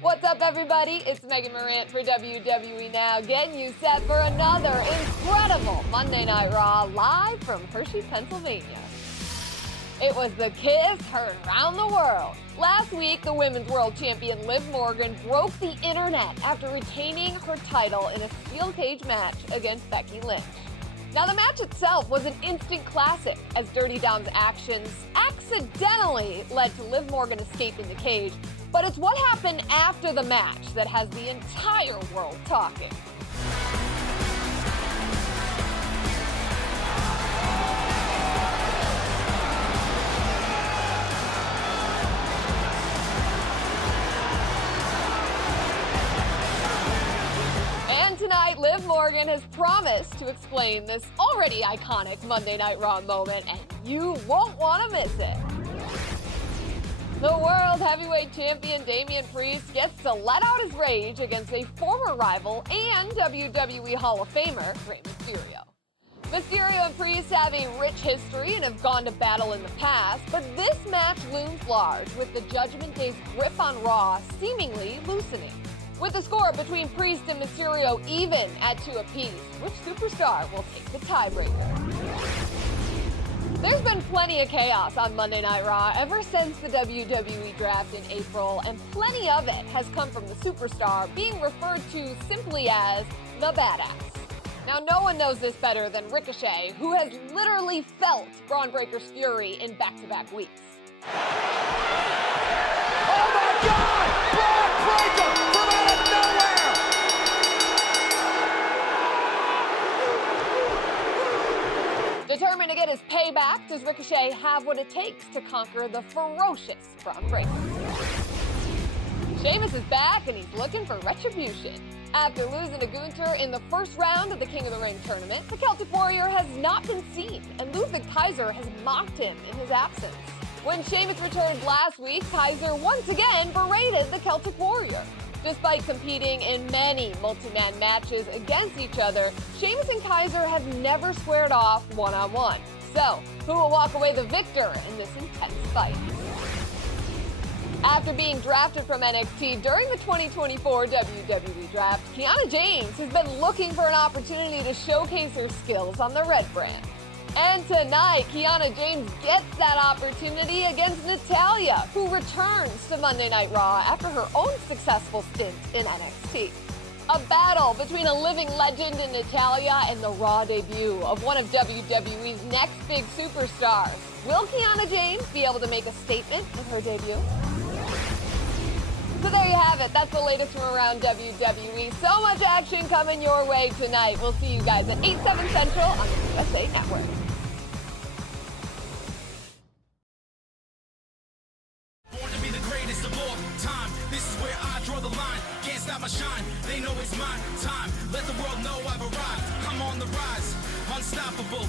What's up, everybody? It's Megan Morant for WWE Now, getting you set for another incredible Monday Night Raw live from Hershey, Pennsylvania. It was the kiss heard around the world. Last week, the Women's World Champion Liv Morgan broke the internet after retaining her title in a steel cage match against Becky Lynch. Now, the match itself was an instant classic, as Dirty Dom's actions accidentally led to Liv Morgan escaping the cage. But it's what happened after the match that has the entire world talking. And tonight, Liv Morgan has promised to explain this already iconic Monday Night Raw moment, and you won't want to miss it. The World Heavyweight Champion Damian Priest gets to let out his rage against a former rival and WWE Hall of Famer, Rey Mysterio. Mysterio and Priest have a rich history and have gone to battle in the past, but this match looms large, with the Judgment Day's grip on Raw seemingly loosening. With the score between Priest and Mysterio even at 2 apiece, which superstar will take the tiebreaker? There's been plenty of chaos on Monday Night Raw ever since the WWE draft in April, and plenty of it has come from the superstar being referred to simply as the badass. Now, no one knows this better than Ricochet, who has literally felt Braun Breaker's fury in back-to-back weeks. Oh my God! Braun Breaker from out of nowhere! Determined to get his payback, does Ricochet have what it takes to conquer the ferocious Braun Breaker? Sheamus is back and he's looking for retribution. After losing to Gunther in the first round of the King of the Ring tournament, the Celtic Warrior has not been seen, and Ludwig Kaiser has mocked him in his absence. When Sheamus returned last week, Kaiser once again berated the Celtic Warrior. Despite competing in many multi-man matches against each other, Sheamus and Kaiser have never squared off one-on-one. So, who will walk away the victor in this intense fight? After being drafted from NXT during the 2024 WWE Draft, Kiana James has been looking for an opportunity to showcase her skills on the Red brand. And tonight, Kiana James gets that opportunity against Natalya, who returns to Monday Night Raw after her own successful stint in NXT. A battle between a living legend in Natalya and the Raw debut of one of WWE's next big superstars. Will Kiana James be able to make a statement in her debut? So there you have it. That's the latest from around WWE. So much action coming your way tonight. We'll see you guys at 8, 7 Central on the USA Network. Born to be the greatest of all time. This is where I draw the line. Can't stop my shine. They know it's my time. Let the world know I've arrived. I'm on the rise. Unstoppable.